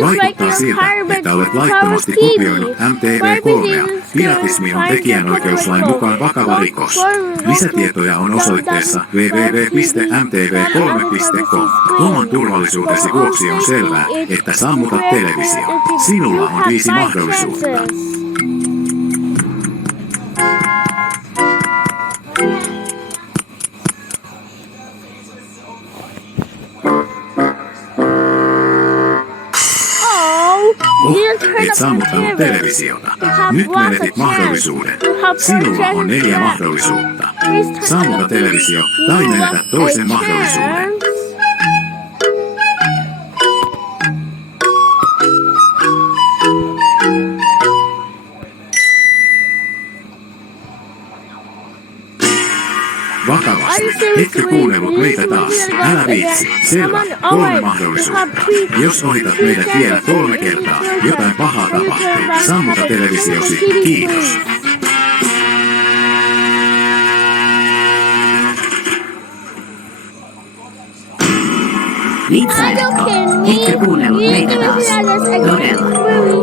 Vaikuttaa siltä, että olet laittomasti kopioinut MTV3. Piratismi on tekijänoikeuslain mukaan vakava rikos. Lisätietoja on osoitteessa www.mtv3.com. Oman turvallisuutesi vuoksi on selvää, että sammutat televisio. Sinulla on 5 mahdollisuutta. Et sammuttanut televisiota. Nyt menetit mahdollisuuden. Sinulla on 4 mahdollisuutta. Sammuta televisio tai menetä toisen mahdollisuuden. Vakavasti. Etkö kuunnellut meitä taas? Älä viitsi. Selvä. 3 mahdollisuutta. Jos ohitat meidät vielä 3 kertaa, jotain pahaa tapahtuu. Sammuta televisiosi. Kiitos. Vitsailetko? Etkö kuunnellut meitä taas? Todella.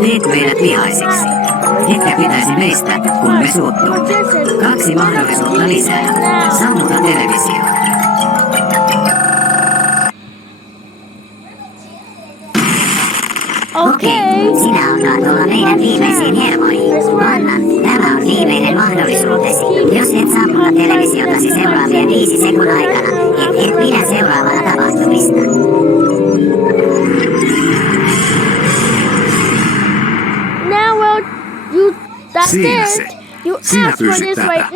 Teet meidät vihaisiksi. Etkä pitäisi meistä, kun me suuttuu. 2 mahdollisuutta lisää. Sammuta televisio. Okei, sinä alkaa tulla meidän viimeisiin hermoihin. Anna, tämä on viimeinen mahdollisuutesi. Jos et sammuta televisiotasi seuraavien 5 sekunnin aikana, et pidä seuraavana tapahtumista. Siinä se. Sinä pyysit tätä.